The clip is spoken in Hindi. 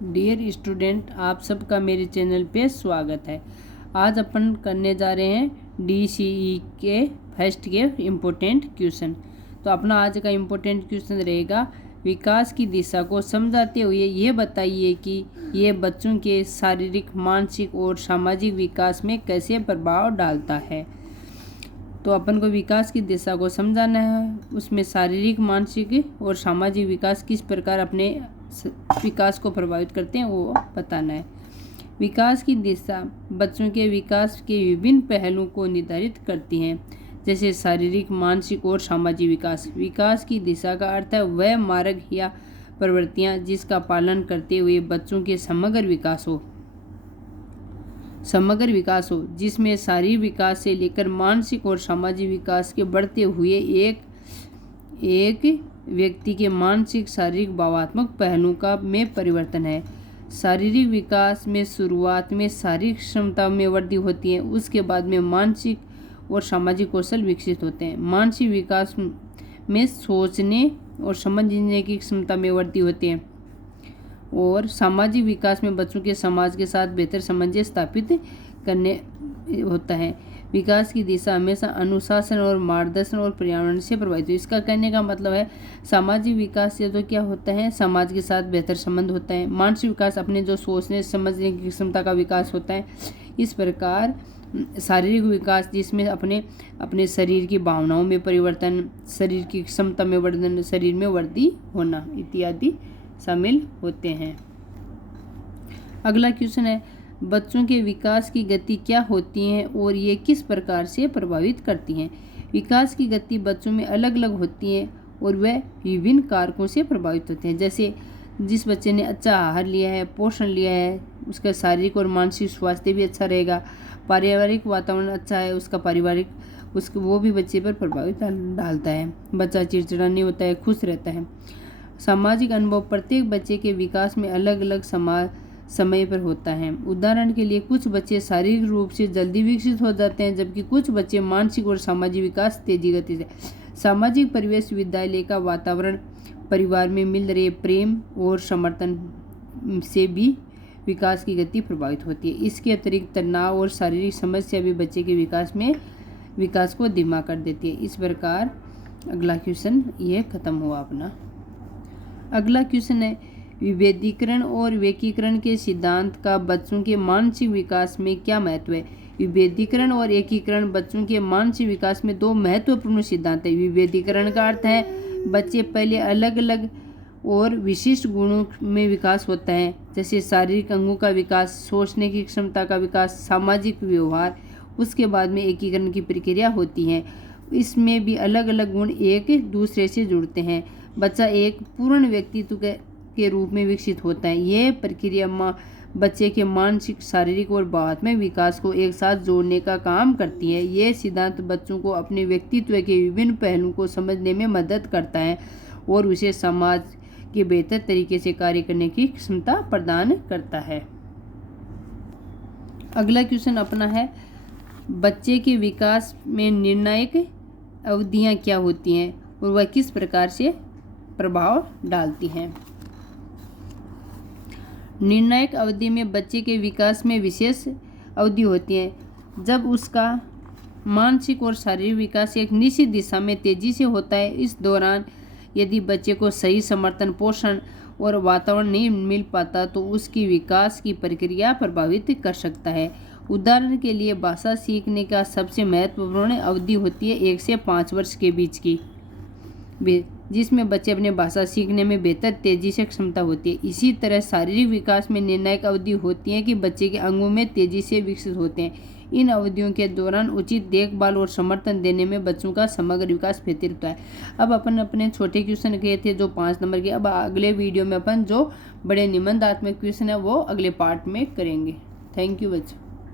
डियर स्टूडेंट, आप सबका मेरे चैनल पे स्वागत है। आज अपन करने जा रहे हैं DCE के फर्स्ट के इम्पोर्टेंट क्वेश्चन। तो अपना आज का इम्पोर्टेंट क्वेश्चन रहेगा, विकास की दिशा को समझाते हुए ये बताइए कि ये बच्चों के शारीरिक, मानसिक और सामाजिक विकास में कैसे प्रभाव डालता है। तो अपन को विकास की दिशा को समझाना है, उसमें शारीरिक, मानसिक और सामाजिक विकास किस प्रकार अपने विकास को प्रभावित करते हैं वो बताना है। विकास की दिशा बच्चों के विकास के विभिन्न पहलुओं को निर्धारित करती हैं, जैसे शारीरिक, मानसिक और सामाजिक विकास। विकास की दिशा का अर्थ है वह मार्ग या प्रवृत्तियां जिसका पालन करते हुए बच्चों के समग्र विकास हो, जिसमें शारीरिक विकास से लेकर मानसिक और सामाजिक विकास के बढ़ते हुए एक व्यक्ति के मानसिक, शारीरिक, भावात्मक पहलुओं में परिवर्तन है। शारीरिक विकास में शुरुआत में शारीरिक क्षमता में वृद्धि होती है, उसके बाद में मानसिक और सामाजिक कौशल विकसित होते हैं। मानसिक विकास में सोचने और समझने की क्षमता में वृद्धि होती है और सामाजिक विकास में बच्चों के समाज के साथ बेहतर सामंजस्य स्थापित करने होता है। विकास की दिशा हमेशा अनुशासन और मार्गदर्शन और पर्यावरण से प्रभावित है। इसका कहने का मतलब है सामाजिक विकास से तो क्या होता है, समाज के साथ बेहतर संबंध होता है। मानसिक विकास अपने जो सोचने समझने की क्षमता का विकास होता है। इस प्रकार शारीरिक विकास जिसमें अपने शरीर की भावनाओं में परिवर्तन, शरीर की क्षमता में वर्धन, शरीर में वृद्धि होना इत्यादि शामिल होते हैं। अगला क्वेश्चन है, बच्चों के विकास की गति क्या होती है और ये किस प्रकार से प्रभावित करती हैं। विकास की गति बच्चों में अलग अलग होती है और वह विभिन्न कारकों से प्रभावित होते हैं। जैसे जिस बच्चे ने अच्छा आहार लिया है, पोषण लिया है, उसका शारीरिक और मानसिक स्वास्थ्य भी अच्छा रहेगा। पारिवारिक वातावरण अच्छा है, वो भी बच्चे पर प्रभावित डालता है। बच्चा चिड़चिड़ा नहीं होता है, खुश रहता है। सामाजिक अनुभव प्रत्येक बच्चे के विकास में अलग अलग समय पर होता है। उदाहरण के लिए कुछ बच्चे शारीरिक रूप से जल्दी विकसित हो जाते हैं, जबकि कुछ बच्चे मानसिक और सामाजिक विकास तेजी गति से। सामाजिक परिवेश, विद्यालय का वातावरण, परिवार में मिल रहे प्रेम और समर्थन से भी विकास की गति प्रभावित होती है। इसके अतिरिक्त तनाव और शारीरिक समस्या भी बच्चे के विकास को धीमा कर देती है। इस प्रकार अगला क्वेश्चन ये खत्म हुआ अपना। अगला क्वेश्चन है, विभेदीकरण और एकीकरण के सिद्धांत का बच्चों के मानसिक विकास में क्या महत्व है। विभेदीकरण और एकीकरण बच्चों के मानसिक विकास में दो महत्वपूर्ण सिद्धांत है। विभेदीकरण का अर्थ है बच्चे पहले अलग अलग और विशिष्ट गुणों में विकास होता है, जैसे शारीरिक अंगों का विकास, सोचने की क्षमता का विकास, सामाजिक व्यवहार। उसके बाद में एकीकरण की प्रक्रिया होती है, इसमें भी अलग अलग गुण एक दूसरे से जुड़ते हैं। बच्चा एक पूर्ण व्यक्तित्व के रूप में विकसित होता है। यह प्रक्रिया बच्चे के मानसिक, शारीरिक और भावात्मक विकास को एक साथ जोड़ने का काम करती है। यह सिद्धांत बच्चों को अपने व्यक्तित्व के विभिन्न पहलुओं को समझने में मदद करता है और उसे समाज के बेहतर तरीके से कार्य करने की क्षमता प्रदान करता है। अगला क्वेश्चन अपना है, बच्चे के विकास में निर्णायक अवधियां क्या होती हैं और वह किस प्रकार से प्रभाव डालती हैं। निर्णायक अवधि में बच्चे के विकास में विशेष अवधि होती है जब उसका मानसिक और शारीरिक विकास एक निश्चित दिशा में तेजी से होता है। इस दौरान यदि बच्चे को सही समर्थन, पोषण और वातावरण नहीं मिल पाता तो उसकी विकास की प्रक्रिया प्रभावित कर सकता है। उदाहरण के लिए भाषा सीखने का सबसे महत्वपूर्ण अवधि होती है 1 से 5 वर्ष के बीच की, जिसमें बच्चे अपने भाषा सीखने में बेहतर तेजी से क्षमता होती है। इसी तरह शारीरिक विकास में निर्णायक अवधि होती है कि बच्चे के अंगों में तेजी से विकसित होते हैं। इन अवधियों के दौरान उचित देखभाल और समर्थन देने में बच्चों का समग्र विकास बेहतर होता है। अब अपन अपने छोटे क्वेश्चन किए थे जो 5 नंबर के। अब अगले वीडियो में अपन जो बड़े निबंधात्मक क्वेश्चन है वो अगले पार्ट में करेंगे। थैंक यू बच्चों।